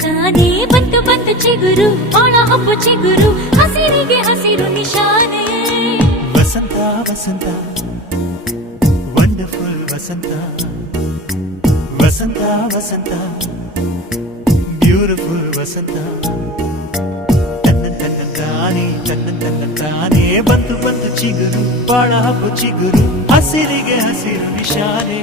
ತನ್ನಂತಾನೇ ಬಂತು ಬಂತು ಚಿಗುರು ಬಾಳ ಹಬ್ಬ ಚಿಗುರು ಹಸಿರಿಗೆ ಹಸಿರು ನಿಶಾನೆ ವಸಂತ ವಸಂತ ವಂಡರ್ಫುಲ್ ವಸಂತ ವಸಂತ ವಸಂತ ಬ್ಯೂಟಿಫುಲ್ ವಸಂತ ತನ್ನ ಬಂತು ಬಂತು ಚಿಗುರು ಬಾಳ ಹಬ್ಬ ಚಿಗುರು ಹಸಿರಿಗೆ ಹಸಿರು ನಿಶಾನೆ